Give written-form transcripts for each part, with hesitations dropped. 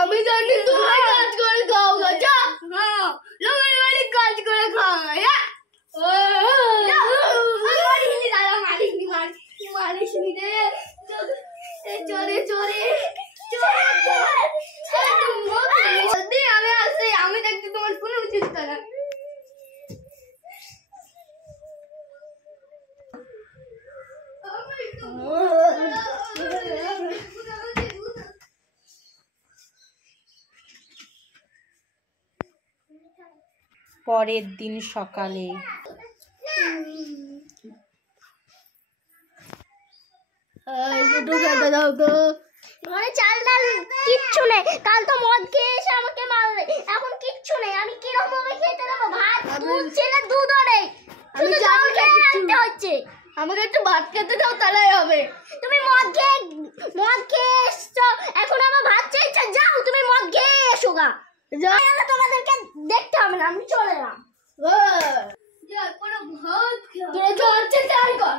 আমি জানি তোমার কাজ করে খাও গা যা হ্যাঁ লোকের বাড়ি কাজ করে খাও যা মারিনি দাদা মারিনি রে চোরে চোরে আমি আসছি আমি দেখতে তোমার কোনো উচিত না পরের দিন সকালে ঘরে চাল ডাল কিচ্ছু নেই, কাল তো মদ খেয়ে এসে আমাকে মারলে, এখন কিচ্ছু নেই, আমি কিরকম ভাবে খেতে দেবো? ভাত দুধ ছেলে দুধও নেই, শুধু জল খেয়ে রাখতে হচ্ছে। আমাকে একটু ভাত খেতে দাও তাহলেই হবে। তুমি মদ খেয়ে এসছো, এখন আমার ভাত চাইছে, যাও তুমি মদ খেয়ে এসো গা, তোমাদেরকে দেখতে হবে না, আমি চলে এলাম। কোনো ভাত চলছে চাল কর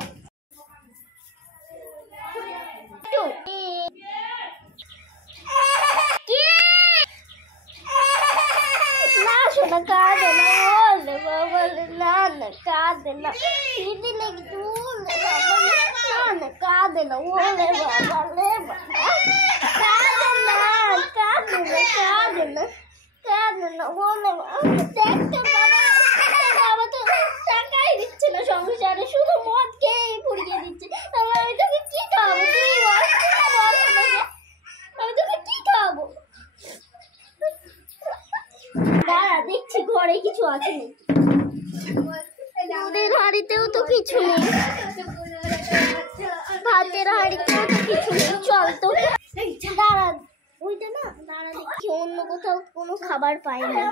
না শোনা কাঁদে না, বলে বাবা না না কাঁদে না, দিদি নাকি বলে বাবা না কাঁদে না, বলে বাবা লে কাঁদে না কাঁদে না কাঁদে না কাঁদে না, বলে দেখতে বাবা বাবা তো টাকাই দিচ্ছে না সংসারে, শুধু মদ খেয়ে পুড়িয়ে দিচ্ছে। আমার আমি তোকে কি খাবো? তুই আমি তোকে কি খাবো? দাঁড়া দেখছি ঘরে কিছু আছে নাকি। দুধের হাঁড়িতেও তো কিছু নেই, ভাতের হাঁড়িতেও তো কিছু নেই, চল তো দাঁড়া ওইটা না, দাঁড়া দেখছি অন্য কোথাও কোনো খাবার পাই না।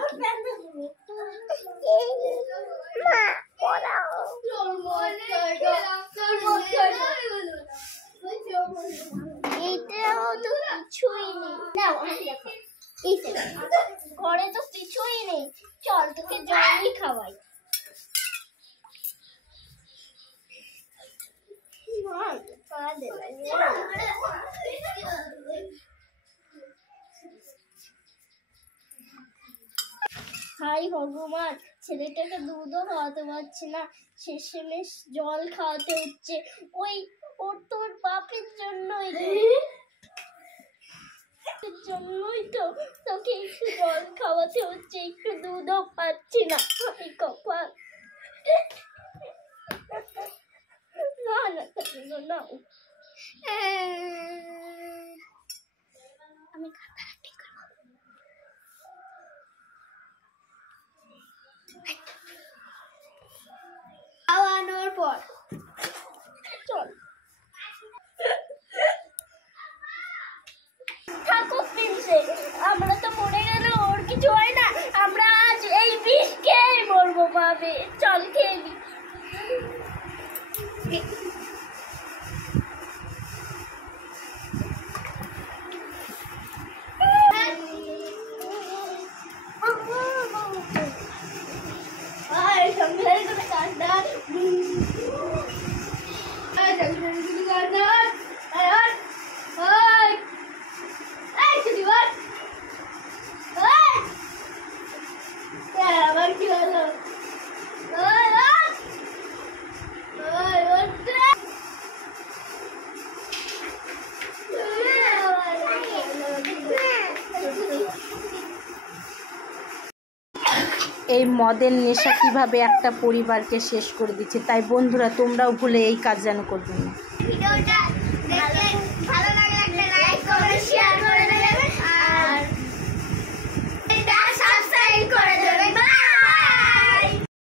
এইটাও তো কিছুই নেই, ঘরে তো কিছুই নেই, চল তোকে জলই খাওয়াই। হাই ভগবান, ছেলেটাকে দুধও খাওয়াতে পারছি না, শেষমেশ জল খাওয়াতে হচ্ছে। ওর তোর বাপের জন্যই তো তোকে একটু জল খাওয়াতে হচ্ছে, একটু দুধও পাচ্ছি না। আমি কপাল না না না আমি খাওয়ানোর পর চল থাকুক পিনসে, আমরা তো মরে গেলে ওর কিছু হয় না, আমরা আজ এই বিষ খেয়ে মরবো পাবে। চল খেয়ে নি। এই মদের নেশা কিভাবে একটা পরিবারকে শেষ করে দিচ্ছে। তাই বন্ধুরা তোমরাও ভুলে এই কাজ যেন করবে না। ভিডিওটা দেখে